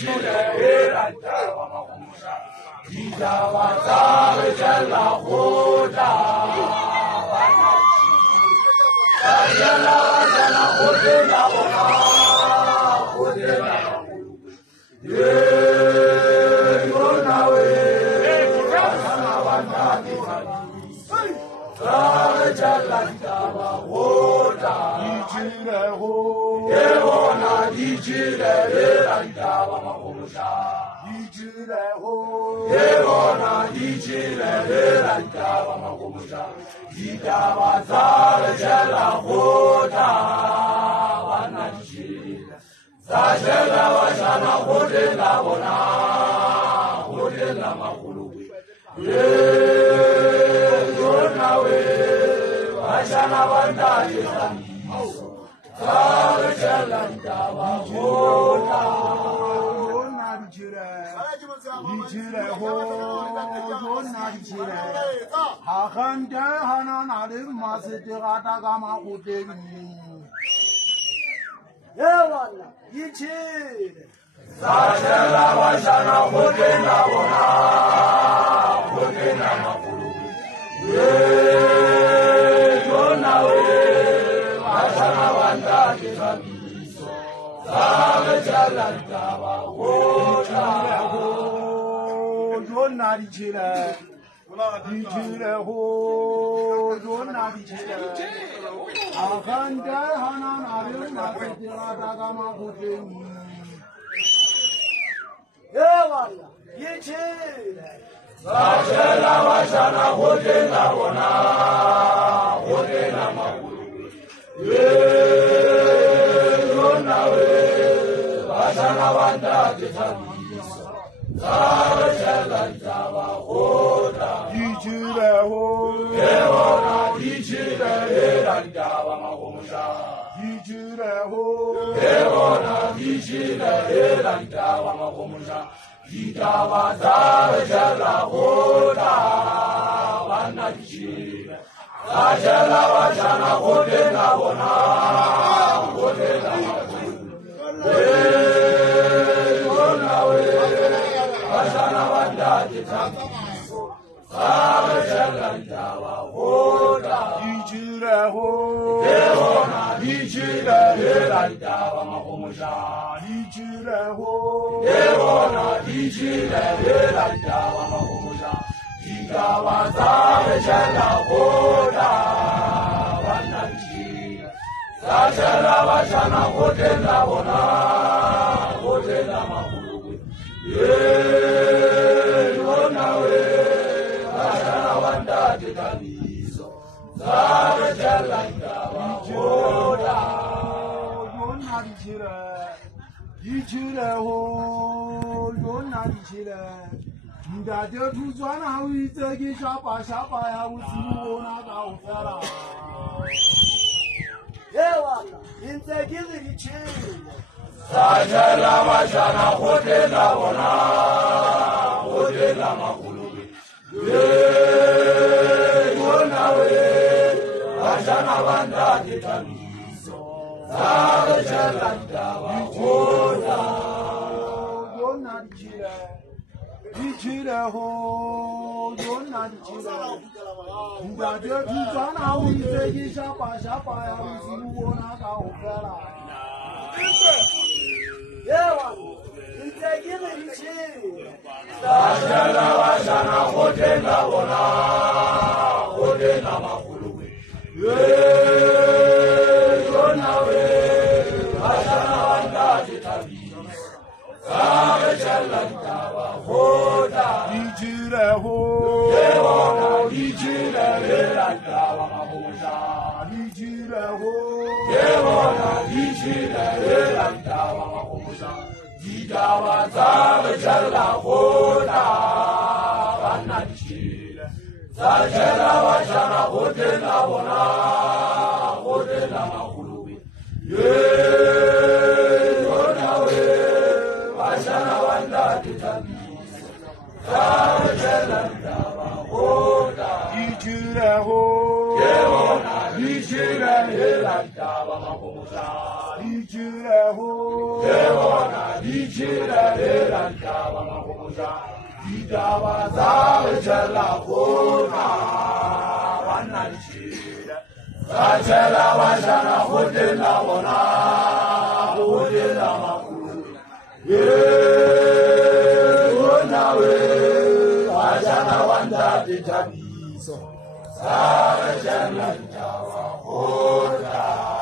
dichile eranta wamakumusha Dijawazare jala hoda Jala jala hode la bona hode la Ye yonawe Sana wanda Jala jala jala hoda Dijile ho Ye ona dijile eranta wamakumusha Dijile ho Yeona dijile eranta wamakumusha Dijawazare jala hoda wana dijile Zajela wajana hode la bona hode la makulu Yeonawe wajana wanda jizamiso Zare jala ndawa hoda Dijile ho, jona dijile. Hakande hanan alim masjid gata kama kutegi. Eyvallah, dijile. Sajela wajana hodena wona, hodena makulu. Jona we, wajana wanda jizamiso. Zare jala ndawa hoda. Jona dijile, dijile ho, jona dijile. Hakande hanan alim masjid gata kama kutegi. Eyvallah, dijile. Sajela wajana hodena wona, hodena makulu. Jona we, wajana wanda jizamiso. Zare jala ndawa hoda. Dijile ho, Yeona dijile eranta wamakumusha dijile ho. Yeona dijile eranta wamakumusha Dijawazare jala hoda wana dijile Zajela wajana hodena wona hodena makulu Yeonawe wajana wanda jizamiso Zare jala ndawa hoda Dijile ho, Yeona dijile eranta wamakumusha dijile ho. Yeona dijile eranta wamakumusha Dijawazare jala hoda wana dijile Zajela wajana hodena wona hodena makulu Yeonawe wajana wanda jizamiso Zare jala ndawa hoda Jona dijile, dijile ho, jona dijile. Ndade tuzwana witegi shapa shapa ya usimuona ka ufela. Eyvallah, integili dijile. Sajela wajana hodena wona hodena makulu Yeonawe wajana wanda jizamiso Zare jala ndawa hoda Jona dijile, dijile ho, jona dijile. Ndade tuzwana witegi shapa shapa ya usimuona ka ufela. Eyvallah, integili dijile. Sajela wajana hodena wona hodena makulu Yeonawe wajana wanda jizamiso Zare jala ndawa hoda Dijile ho, Yeona dijile eranta wamakumusha dijile ho. Yeona dijile eranta wamakumusha Dijawazare jala hoda wana dijile Zajela wajana hodena wona hodena makulu Yeonawe wajana wanda jizamiso Zare jala ndawa hoda Dijile ho, Yeona dijile eranta wamakumusha dijile ho. Yeona dijile taba makuja Didaba zawechela kona Wananchira Zachela washana hudela wana Hudela makuru Unawe Washana wanda ditabiso Zawechela jawa kona